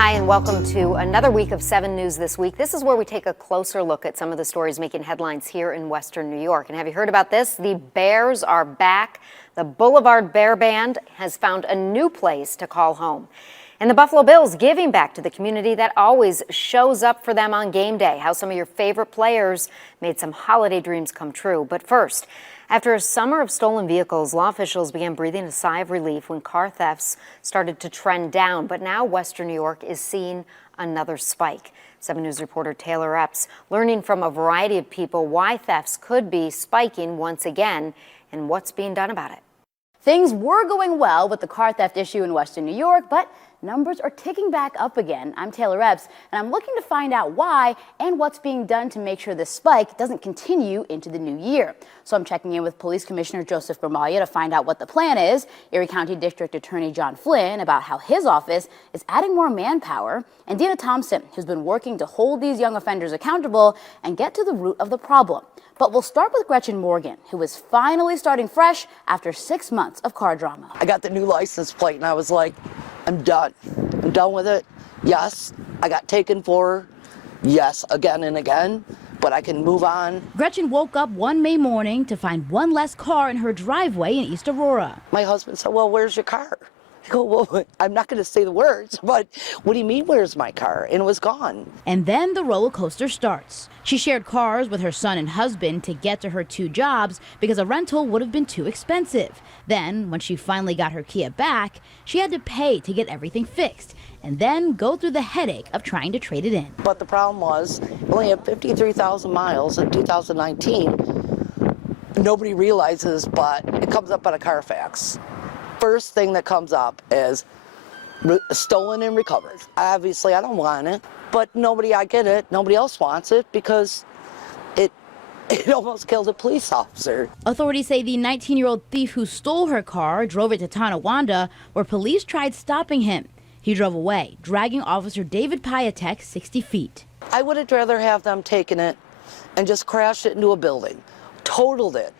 Hi, and welcome to another week of 7 News This Week. This is where we take a closer look at some of the stories making headlines here in Western New York. And have you heard about this? The Bears are back. The Boulevard Bear Band has found a new place to call home. And the Buffalo Bills giving back to the community that always shows up for them on game day. How some of your favorite players made some holiday dreams come true. But first, after a summer of stolen vehicles, law officials began breathing a sigh of relief when car thefts started to trend down. But now Western New York is seeing another spike. 7 News reporter Taylor Epps learning from a variety of people why thefts could be spiking once again and what's being done about it. Things were going well with the car theft issue in Western New York, but numbers are ticking back up again. I'm Taylor Epps, and I'm looking to find out why and what's being done to make sure this spike doesn't continue into the new year. So I'm checking in with Police Commissioner Joseph Gramaglia to find out what the plan is, Erie County District Attorney John Flynn about how his office is adding more manpower, and Denton Thompson, who's been working to hold these young offenders accountable and get to the root of the problem. But we'll start with Gretchen Morgan, who is finally starting fresh after 6 months of car drama. I got the new license plate and I was like, I'm done. I'm done with it. Yes, I got taken for, yes, again and again, but I can move on. Gretchen woke up one May morning to find one less car in her driveway in East Aurora. My husband said, well, where's your car? I go, well, I'm not going to say the words, but what do you mean, where's my car? And it was gone. And then the roller coaster starts. She shared cars with her son and husband to get to her 2 jobs because a rental would have been too expensive. Then, when she finally got her Kia back, she had to pay to get everything fixed and then go through the headache of trying to trade it in. But the problem was, we only had 53,000 miles in 2019. Nobody realizes, but it comes up on a Carfax. First thing that comes up is stolen and recovered. Obviously, I don't want it, but I get it. Nobody else wants it because it almost killed a police officer. Authorities say the 19-year-old thief who stole her car drove it to Tonawanda, where police tried stopping him. He drove away, dragging Officer David Piatek 60 feet. I would have rather have them taken it and just crashed it into a building, totaled it.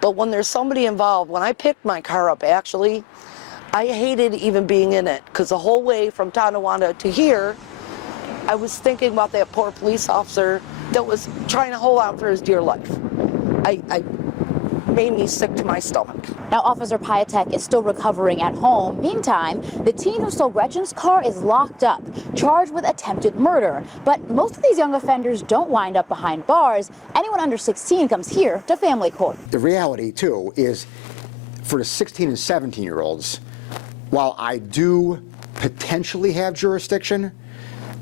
But when there's somebody involved, when I picked my car up, actually, I hated even being in it because the whole way from Tonawanda to here, I was thinking about that poor police officer that was trying to hold out for his dear life. I made me sick to my stomach. Now, Officer Piatek is still recovering at home. Meantime, the teen who stole Gretchen's car is locked up, charged with attempted murder. But most of these young offenders don't wind up behind bars. Anyone under 16 comes here to family court. The reality, too, is for the 16 and 17-year-olds, while I do potentially have jurisdiction,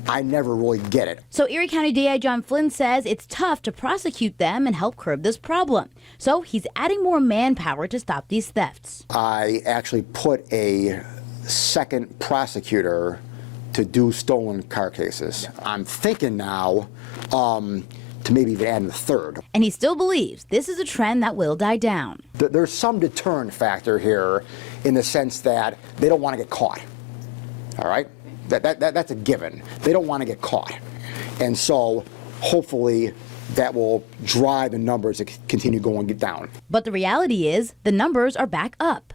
I never really get it. So Erie County DA John Flynn says it's tough to prosecute them and help curb this problem. So he's adding more manpower to stop these thefts. I actually put a second prosecutor to do stolen car cases. I'm thinking now to maybe even add a third. And he still believes this is a trend that will die down. There's some deterrent factor here in the sense that they don't want to get caught. All right? That's a given. They don't want to get caught. And so hopefully that will drive the numbers to continue going down. But the reality is the numbers are back up.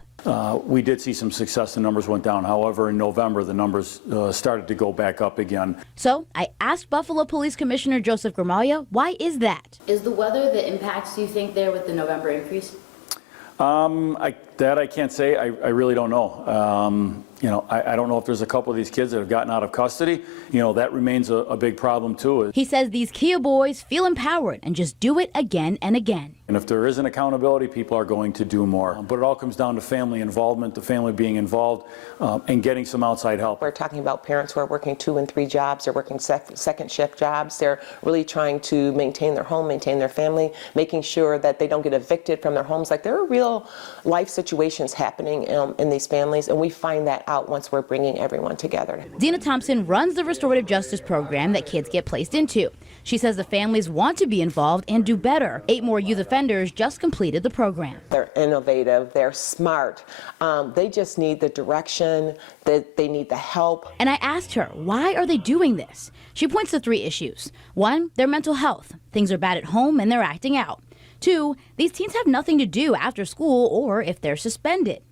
We did see some success. The numbers went down. However, in November, the numbers started to go back up again. So I asked Buffalo Police Commissioner Joseph Gramaglia, why is that? Is the weather the impacts you think there with the November increase? I can't say. I really don't know. I don't know if there's a couple of these kids that have gotten out of custody. That remains a big problem too. He says these Kia boys feel empowered and just do it again and again. And if there isn't accountability, people are going to do more. But it all comes down to family involvement, the family being involved, and getting some outside help. We're talking about parents who are working 2 and 3 jobs. They're working second shift jobs. They're really trying to maintain their home, maintain their family, making sure that they don't get evicted from their homes. Like, there are real life situations happening in these families, and we find that out once we're bringing everyone together. Denton Thompson runs the restorative justice program that kids get placed into. She says the families want to be involved and do better. 8 more youth offenders just completed the program. They're innovative, they're smart, they just need the direction, they need the help. And I asked her, why are they doing this? She points to 3 issues. 1, their mental health. Things are bad at home and they're acting out. 2, these teens have nothing to do after school or if they're suspended.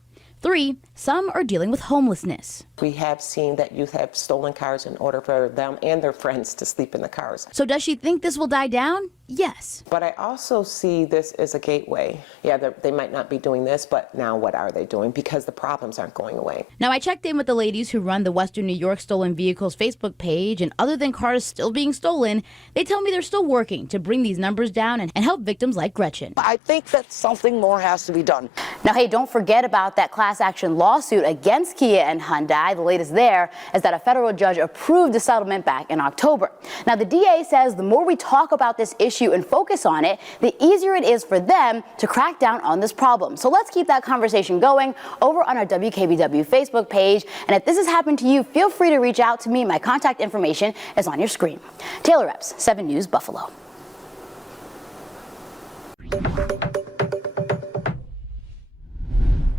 3, some are dealing with homelessness. We have seen that youth have stolen cars in order for them and their friends to sleep in the cars. So does she think this will die down? Yes. But I also see this as a gateway. Yeah, they might not be doing this, but now what are they doing? Because the problems aren't going away. Now, I checked in with the ladies who run the Western New York Stolen Vehicles Facebook page, and other than cars still being stolen, they tell me they're still working to bring these numbers down and help victims like Gretchen. I think that something more has to be done. Now, hey, don't forget about that class action lawsuit against Kia and Hyundai. The latest there is that a federal judge approved the settlement back in October. Now, the DA says the more we talk about this issue and focus on it, the easier it is for them to crack down on this problem. So let's keep that conversation going over on our WKBW Facebook page. And if this has happened to you, feel free to reach out to me. My contact information is on your screen. Taylor Epps, 7 News, Buffalo.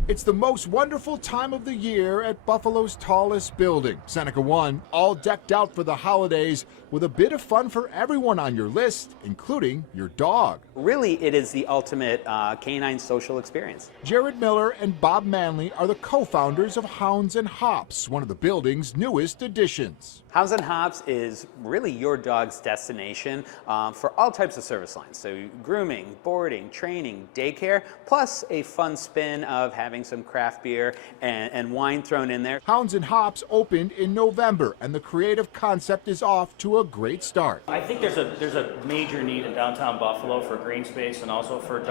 It's the most wonderful time of the year at Buffalo's tallest building, Seneca One, all decked out for the holidays with a bit of fun for everyone on your list, including your dog. Really, it is the ultimate canine social experience. Jared Miller and Bob Manley are the co-founders of Hounds Hops, one of the building's newest additions. Hounds Hops is really your dog's destination for all types of service lines. So grooming, boarding, training, daycare, plus a fun spin of having some craft beer and wine thrown in there. Hounds Hops opened in November, and the creative concept is off to a great start. I think there's a major need in downtown Buffalo for green space and also for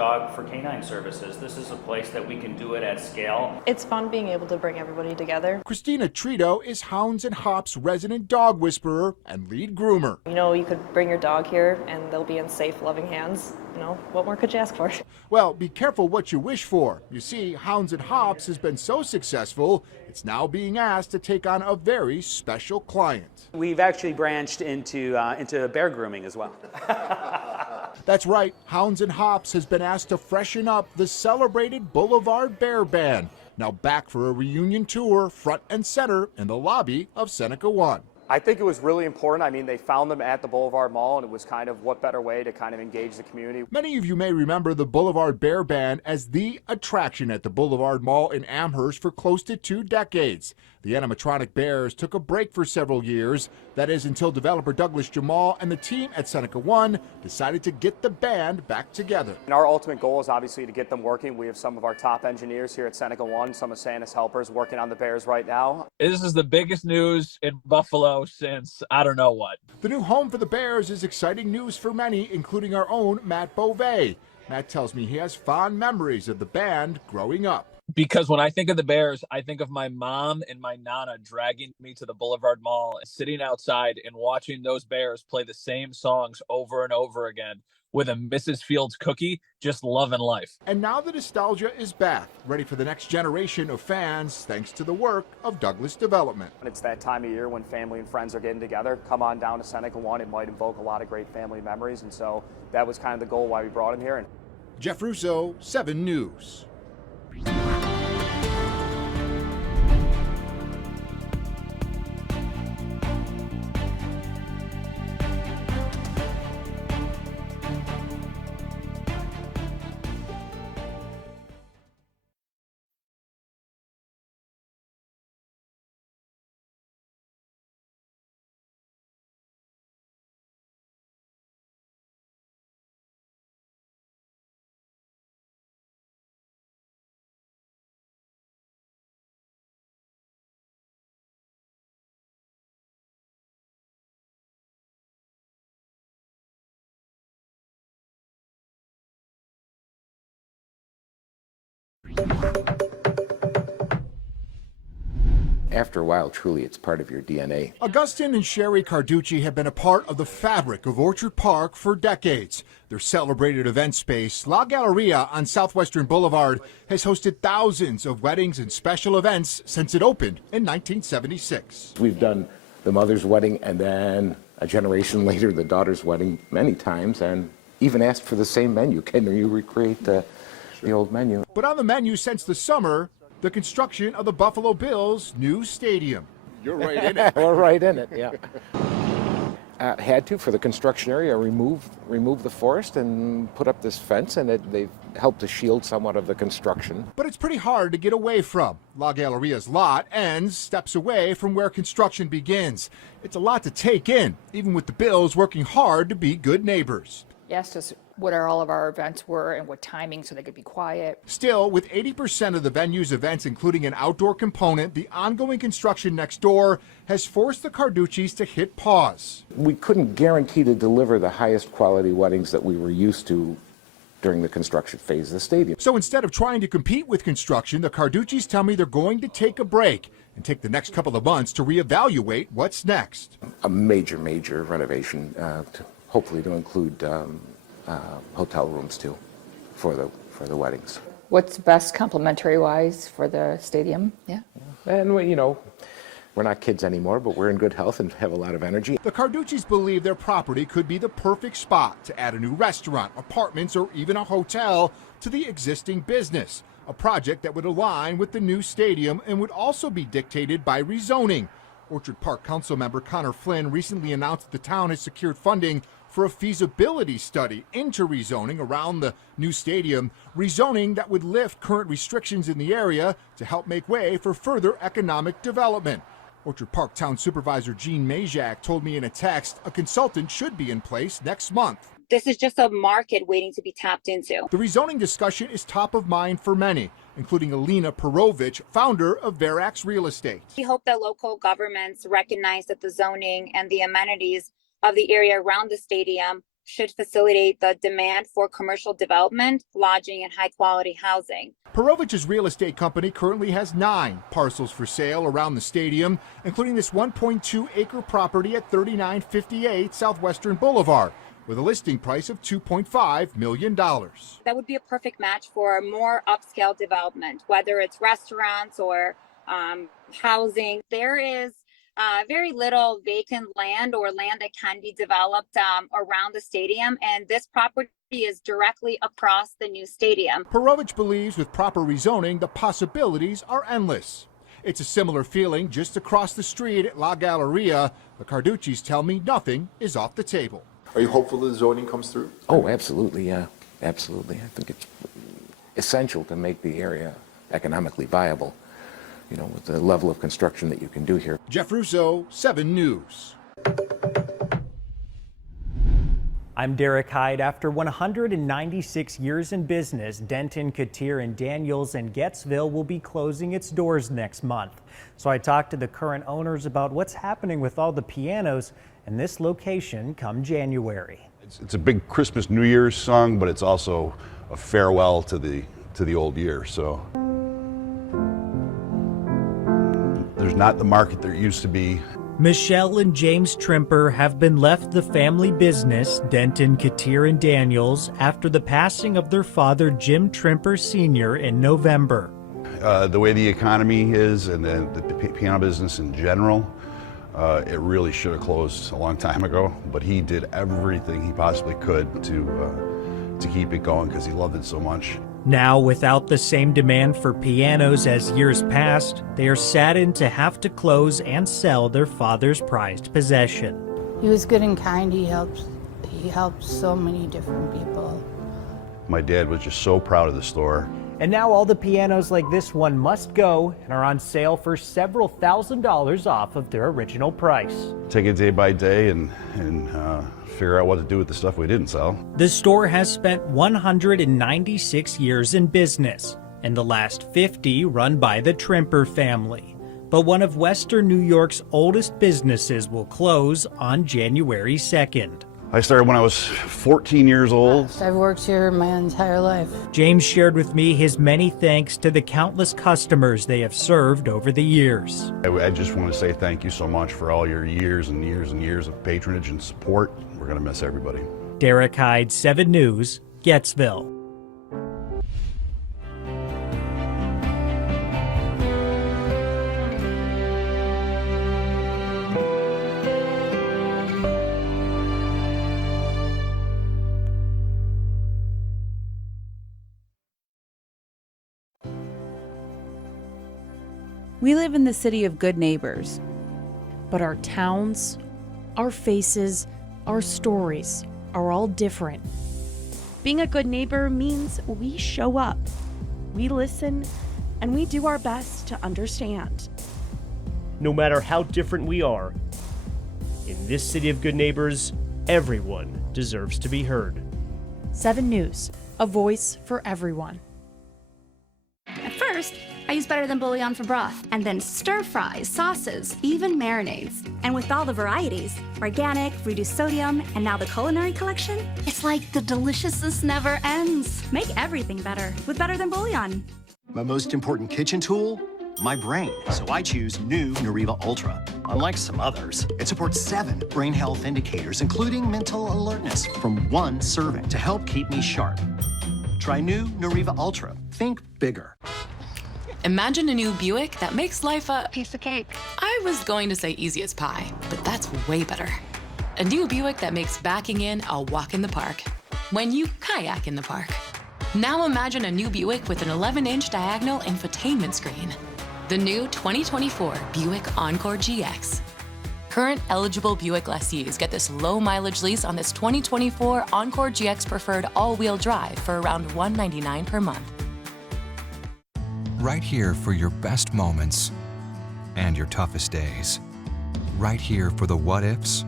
canine services. This is a place that we can do it at scale. It's fun being able to bring everybody together. Christina Trito is Hounds Hops resident dog whisperer and lead groomer. You know, you could bring your dog here and they'll be in safe, loving hands. You know, what more could you ask for? Well, be careful what you wish for. You see, Hounds Hops has been so successful, it's now being asked to take on a very special client. We've actually branched into bear grooming as well. That's right, Hounds Hops has been asked to freshen up the celebrated Boulevard Bear Band. Now back for a reunion tour, front and center in the lobby of Seneca One. I think it was really important. I mean, they found them at the Boulevard Mall, and it was kind of what better way to kind of engage the community. Many of you may remember the Boulevard Bear Band as the attraction at the Boulevard Mall in Amherst for close to 2 decades. The animatronic bears took a break for several years. That is until developer Douglas Jamal and the team at Seneca One decided to get the band back together. And our ultimate goal is obviously to get them working. We have some of our top engineers here at Seneca One, some of Santa's helpers working on the bears right now. This is the biggest news in Buffalo since I don't know what. The new home for the Bears is exciting news for many, including our own Matt Beauvais. Matt tells me he has fond memories of the band growing up. Because when I think of the Bears, I think of my mom and my nana dragging me to the Boulevard Mall, sitting outside and watching those Bears play the same songs over and over again with a Mrs. Fields cookie, just loving life. And now the nostalgia is back, ready for the next generation of fans thanks to the work of Douglas Development. It's that time of year when family and friends are getting together. Come on down to Seneca One. It might invoke a lot of great family memories, and so that was kind of the goal why we brought him here. Jeff Russo, 7 News. After a while, truly, it's part of your DNA. Augustin and Sherry Carducci have been a part of the fabric of Orchard Park for decades. Their celebrated event space, La Galleria on Southwestern Boulevard, has hosted thousands of weddings and special events since it opened in 1976. We've done the mother's wedding and then a generation later the daughter's wedding many times, and even asked for the same menu. Can you recreate the old menu? But on the menu since the summer, the construction of the Buffalo Bills' new stadium. You're right in it. We're right in it, yeah. had to, for the construction area, remove the forest and put up this fence, and they've helped to shield somewhat of the construction. But it's pretty hard to get away from. La Galleria's lot ends steps away from where construction begins. It's a lot to take in, even with the Bills working hard to be good neighbors. Asked us what all of our events were and what timing so they could be quiet. Still, with 80% of the venue's events including an outdoor component, the ongoing construction next door has forced the Carduccis to hit pause. We couldn't guarantee to deliver the highest quality weddings that we were used to during the construction phase of the stadium. So instead of trying to compete with construction, the Carduccis tell me they're going to take a break and take the next couple of months to reevaluate what's next. A major renovation, hopefully to include hotel rooms too, for the weddings. What's best complimentary-wise for the stadium? Yeah. And we're not kids anymore, but we're in good health and have a lot of energy. The Carduccis believe their property could be the perfect spot to add a new restaurant, apartments, or even a hotel to the existing business. A project that would align with the new stadium and would also be dictated by rezoning. Orchard Park Council member Connor Flynn recently announced that the town has secured funding for a feasibility study into rezoning around the new stadium, rezoning that would lift current restrictions in the area to help make way for further economic development. Orchard Park Town Supervisor Jean Majak told me in a text a consultant should be in place next month. This is just a market waiting to be tapped into. The rezoning discussion is top of mind for many, including Alina Perovich, founder of Verax Real Estate. We hope that local governments recognize that the zoning and the amenities of the area around the stadium should facilitate the demand for commercial development, lodging, and high-quality housing. Perovich's real estate company currently has 9 parcels for sale around the stadium, including this 1.2-acre property at 3958 Southwestern Boulevard, with a listing price of $2.5 million. That would be a perfect match for more upscale development, whether it's restaurants or housing. There is very little vacant land or land that can be developed around the stadium, and this property is directly across the new stadium. Perovich believes with proper rezoning, the possibilities are endless. It's a similar feeling just across the street at La Galleria. The Carduccis tell me nothing is off the table. Are you hopeful the zoning comes through? Oh, absolutely, yeah, absolutely. I think it's essential to make the area economically viable, with the level of construction that you can do here. Jeff Russo, 7 News. I'm Derek Hyde. After 196 years in business, Denton CER and Daniels in Gettsville will be closing its doors next month. So I talked to the current owners about what's happening with all the pianos in this location come January. It's a big Christmas New Year's song, but it's also a farewell to the old year. So there's not the market there used to be. Michelle and James Trimper have been left the family business, Denton CER and Daniels, after the passing of their father, Jim Trimper Sr. in November. The way the economy is and the piano business in general, it really should have closed a long time ago, but he did everything he possibly could to keep it going because he loved it so much. Now, without the same demand for pianos as years past, they are saddened to have to close and sell their father's prized possession. He was good and kind. He helped so many different people. My dad was just so proud of the store. And now all the pianos like this one must go and are on sale for several $1,000s off of their original price. Take it day by day and figure out what to do with the stuff we didn't sell. The store has spent 196 years in business, and the last 50 run by the Trimper family. But one of Western New York's oldest businesses will close on January 2nd. I started when I was 14 years old. I've worked here my entire life. James shared with me his many thanks to the countless customers they have served over the years. I just want to say thank you so much for all your years and years and years of patronage and support. We're going to miss everybody. Derek Hyde, 7 News, Gettsville. We live in the city of good neighbors, but our towns our faces, our stories are all different. Being a good neighbor means we show up, we listen, and we do our best to understand. No matter how different we are, in this city of good neighbors, everyone deserves to be heard. 7 News, a voice for everyone. At first, I use Better Than Bouillon for broth, and then stir fries, sauces, even marinades. And with all the varieties, organic, reduced sodium, and now the culinary collection, it's like the deliciousness never ends. Make everything better with Better Than Bouillon. My most important kitchen tool? My brain. So I choose new Nariva Ultra. Unlike some others, it supports 7 brain health indicators, including mental alertness, from 1 serving to help keep me sharp. Try new Nariva Ultra. Think bigger. Imagine a new Buick that makes life a piece of cake. I was going to say easy as pie, but that's way better. A new Buick that makes backing in a walk in the park when you kayak in the park. Now imagine a new Buick with an 11-inch diagonal infotainment screen. The new 2024 Buick Encore GX. Current eligible Buick lessees get this low mileage lease on this 2024 Encore GX Preferred all-wheel drive for around $199 per month. Right here for your best moments and your toughest days. Right here for the what-ifs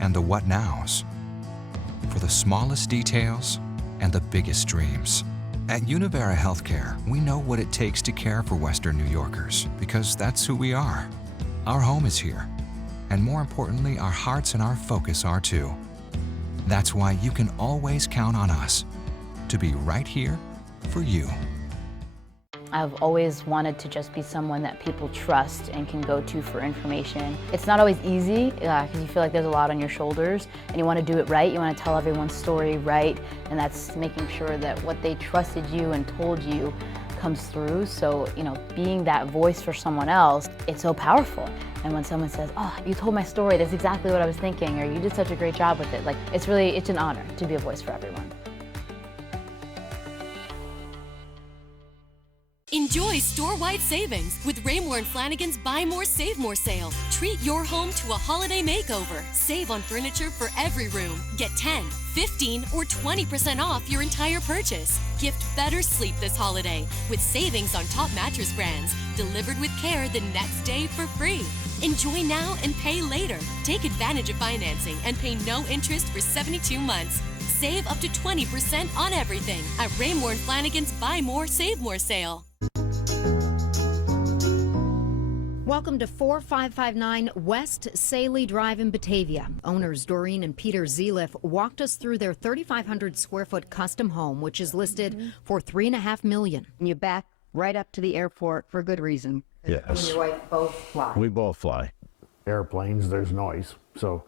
and the what-nows. For the smallest details and the biggest dreams. At Univera Healthcare, we know what it takes to care for Western New Yorkers because that's who we are. Our home is here. And more importantly, our hearts and our focus are too. That's why you can always count on us to be right here for you. I've always wanted to just be someone that people trust and can go to for information. It's not always easy because you feel like there's a lot on your shoulders and you want to do it right. You want to tell everyone's story right, and that's making sure that what they trusted you and told you comes through. So, being that voice for someone else, it's so powerful. And when someone says, "Oh, you told my story, that's exactly what I was thinking," or "You did such a great job with it," it's an honor to be a voice for everyone. Enjoy store-wide savings with Raymore & Flanigan's Buy More, Save More sale. Treat your home to a holiday makeover. Save on furniture for every room. Get 10, 15, or 20% off your entire purchase. Gift better sleep this holiday with savings on top mattress brands. Delivered with care the next day for free. Enjoy now and pay later. Take advantage of financing and pay no interest for 72 months. Save up to 20% on everything at Raymore & Flanigan's Buy More, Save More sale. Welcome to 4559 West Saley Drive in Batavia. Owners Doreen and Peter Zeliff walked us through their 3,500 square foot custom home, which is listed for $3.5 million. And you back right up to the airport for good reason. Yes. You and your wife both fly. We both fly. Airplanes, there's noise. So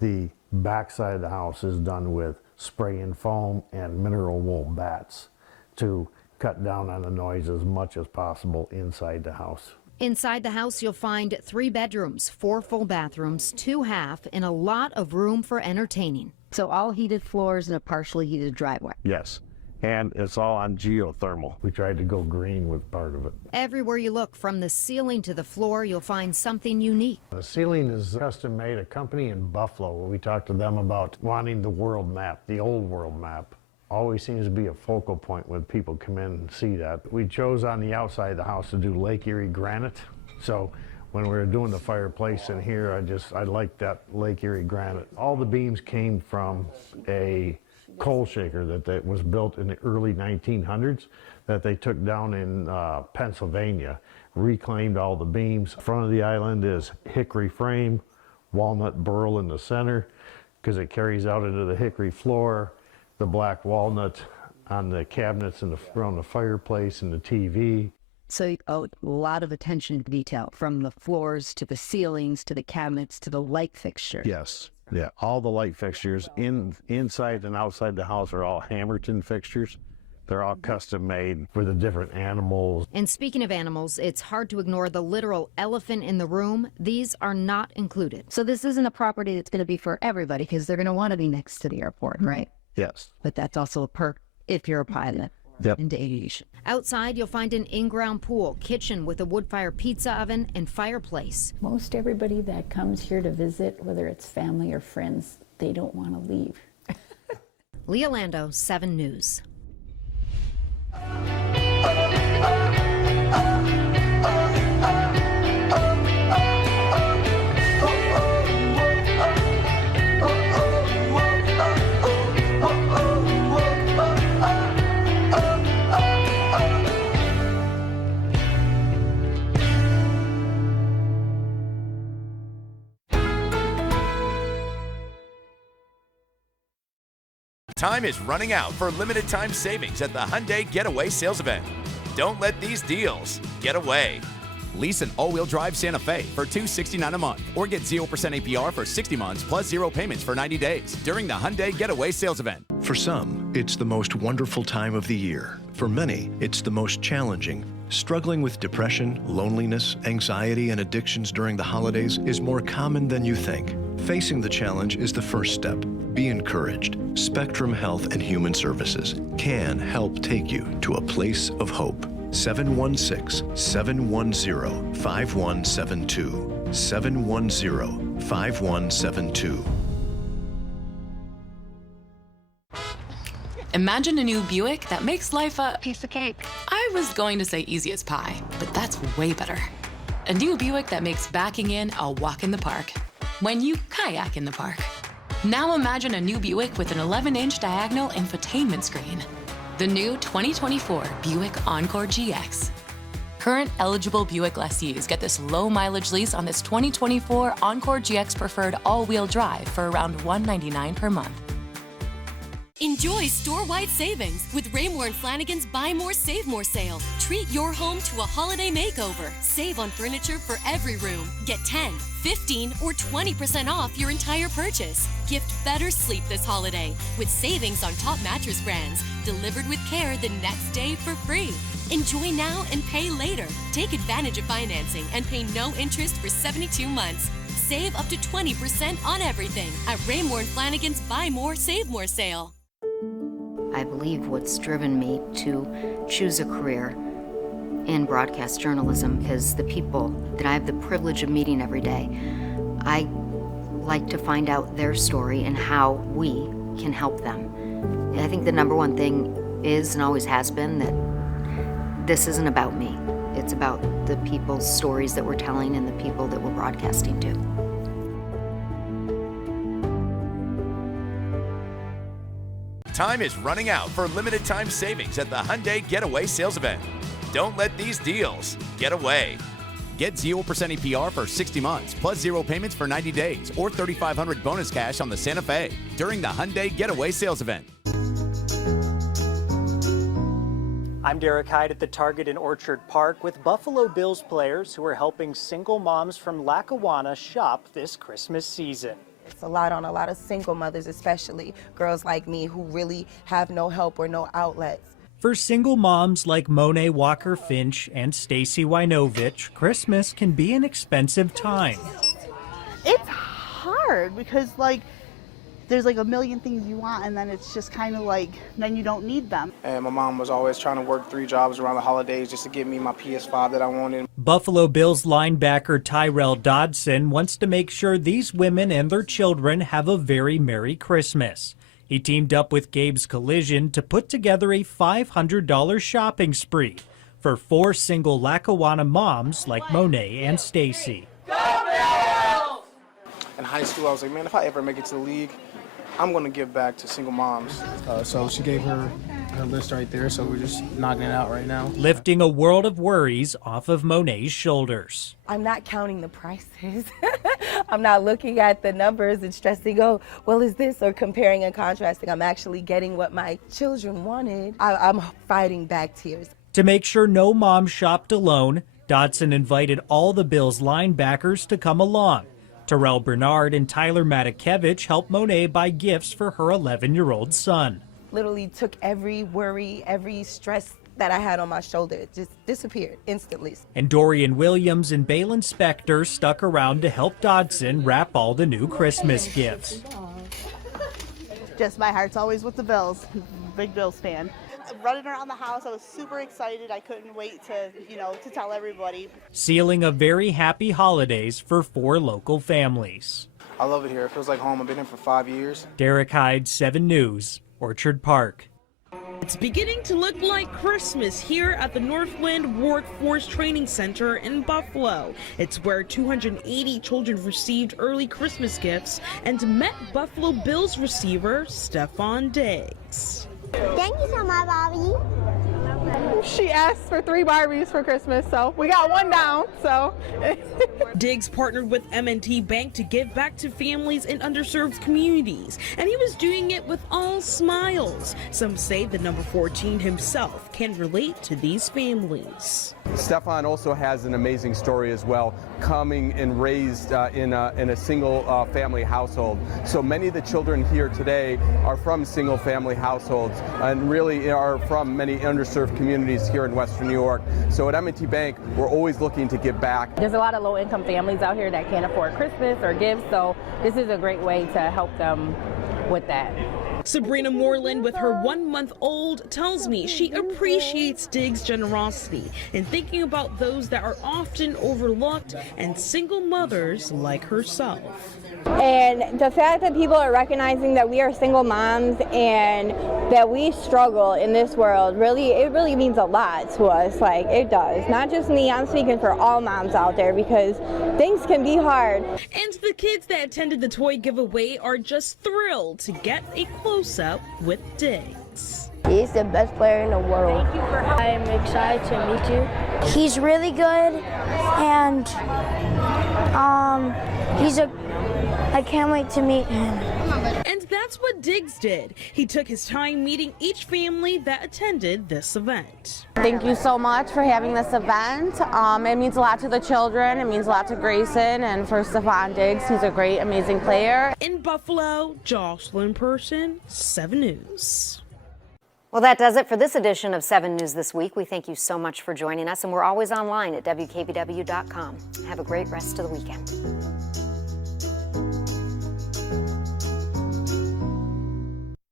the backside of the house is done with spray and foam and mineral wool bats to cut down on the noise as much as possible inside the house. Inside the house, you'll find 3 bedrooms, 4 full bathrooms, 2 half, and a lot of room for entertaining. So all heated floors and a partially heated driveway. Yes, and it's all on geothermal. We tried to go green with part of it. Everywhere you look, from the ceiling to the floor, you'll find something unique. The ceiling is custom made. A company in Buffalo, we talked to them about wanting the world map, the old world map. Always seems to be a focal point when people come in and see that. We chose on the outside of the house to do Lake Erie granite. So when we were doing the fireplace in here, I liked that Lake Erie granite. All the beams came from a coal shaker that was built in the early 1900s that they took down in Pennsylvania, reclaimed all the beams. Front of the island is hickory frame, walnut burl in the center because it carries out into the hickory floor. The black walnut on the cabinets and around the fireplace and the TV. So a lot of attention to detail, from the floors to the ceilings to the cabinets to the light fixtures. Yes, yeah, all the light fixtures inside and outside the house are all Hammerton fixtures. They're all custom made for the different animals. And speaking of animals, it's hard to ignore the literal elephant in the room. These are not included. So this isn't a property that's going to be for everybody because they're going to want to be next to the airport, right? Yes. But that's also a perk if you're a pilot. into aviation. Outside, you'll find an in-ground pool, kitchen with a wood-fire pizza oven and fireplace. Most everybody that comes here to visit, whether it's family or friends, they don't want to leave. Leah Lando, 7 News. Time is running out for limited time savings at the Hyundai Getaway Sales Event. Don't let these deals get away. Lease an all-wheel drive Santa Fe for $269 a month or get 0% APR for 60 months plus 0 payments for 90 days during the Hyundai Getaway Sales Event. For some, it's the most wonderful time of the year. For many, it's the most challenging. Struggling with depression, loneliness, anxiety, and addictions during the holidays is more common than you think. Facing the challenge is the first step. Be encouraged. Spectrum Health and Human Services can help take you to a place of hope. 716-710-5172. 710-5172. Imagine a new Buick that makes life a piece of cake. I was going to say easy as pie, but that's way better. A new Buick that makes backing in a walk in the park when you kayak in the park. Now imagine a new Buick with an 11-inch diagonal infotainment screen. The new 2024 Buick Encore GX. Current eligible Buick lessees get this low-mileage lease on this 2024 Encore GX Preferred all-wheel drive for around $199 per month. Enjoy store-wide savings with Raymore & Flanigan's Buy More, Save More sale. Treat your home to a holiday makeover. Save on furniture for every room. Get 10, 15, or 20% off your entire purchase. Gift better sleep this holiday with savings on top mattress brands. Delivered with care the next day for free. Enjoy now and pay later. Take advantage of financing and pay no interest for 72 months. Save up to 20% on everything at Raymore & Flanigan's Buy More, Save More sale. I believe what's driven me to choose a career in broadcast journalism is the people that I have the privilege of meeting every day. I like to find out their story and how we can help them. And I think the number one thing is and always has been that this isn't about me. It's about the people's stories that we're telling and the people that we're broadcasting to. Time is running out for limited time savings at the Hyundai Getaway Sales Event. Don't let these deals get away. Get 0% APR for 60 months plus 0 payments for 90 days or $3,500 bonus cash on the Santa Fe during the Hyundai Getaway Sales Event. I'm Derek Hyde at the Target in Orchard Park with Buffalo Bills players who are helping single moms from Lackawanna shop this Christmas season. It's a lot on a lot of single mothers, especially girls like me who really have no help or no outlets. For single moms like Monet Walker-Finch and Stacy Winovich, Christmas can be an expensive time. It's hard because there's a million things you want and then it's just kind of then you don't need them. And my mom was always trying to work 3 jobs around the holidays just to get me my PS5 that I wanted. Buffalo Bills linebacker Tyrell Dodson wants to make sure these women and their children have a very Merry Christmas. He teamed up with Gabe's Collision to put together a $500 shopping spree for 4 single Lackawanna moms like Monet and Stacy. In high school, I was like, man, if I ever make it to the league, I'm going to give back to single moms. So she gave her list right there, so we're just knocking it out right now. Lifting a world of worries off of Monet's shoulders. I'm not counting the prices. I'm not looking at the numbers and stressing, oh, well, is this, or comparing and contrasting. I'm actually getting what my children wanted. I'm fighting back tears. To make sure no mom shopped alone, Dodson invited all the Bills linebackers to come along. Terrell Bernard and Tyler Matakevich helped Monet buy gifts for her 11-year-old son. Literally took every worry, every stress that I had on my shoulder. It just disappeared instantly. And Dorian Williams and Balin Spector stuck around to help Dodson wrap all the new Christmas gifts. Just my heart's always with the Bills. Big Bills fan. running around the house. I was super excited. I couldn't wait to, to tell everybody. Sealing a very happy holidays for 4 local families. I love it here. It feels like home. I've been here for 5 years. Derek Hyde, 7 News, Orchard Park. It's beginning to look like Christmas here at the Northland Ward Force Training Center in Buffalo. It's where 280 children received early Christmas gifts and met Buffalo Bills receiver Stephon Diggs. Thank you so much, Bobby. She asked for 3 Barbies for Christmas, so we got 1 down, so. Diggs partnered with M&T Bank to give back to families in underserved communities, and he was doing it with all smiles. Some say the number 14 himself can relate to these families. Stephon also has an amazing story as well, coming and raised in a single family household. So many of the children here today are from single family households and really are from many underserved communities here in Western New York. So at M&T Bank, we're always looking to give back. There's a lot of low-income families out here that can't afford Christmas or gifts, so this is a great way to help them with that. Sabrina Moreland, with her 1-month-old, tells me she appreciates Diggs' generosity in thinking about those that are often overlooked and single mothers like herself. And the fact that people are recognizing that we are single moms and that we struggle in this world, it really means a lot to us. Like, it does. Not just me, I'm speaking for all moms out there because things can be hard. And the kids that attended the toy giveaway are just thrilled to get a close-up with Diggs. He's the best player in the world. I'm excited to meet you. He's really good, and I can't wait to meet him. And that's what Diggs did. He took his time meeting each family that attended this event. Thank you so much for having this event. It means a lot to the children. It means a lot to Grayson, and for Stephon Diggs, he's a great, amazing player. In Buffalo, Jocelyn Person, 7 News. Well, that does it for this edition of 7 News This Week. We thank you so much for joining us, and we're always online at WKBW.com. Have a great rest of the weekend.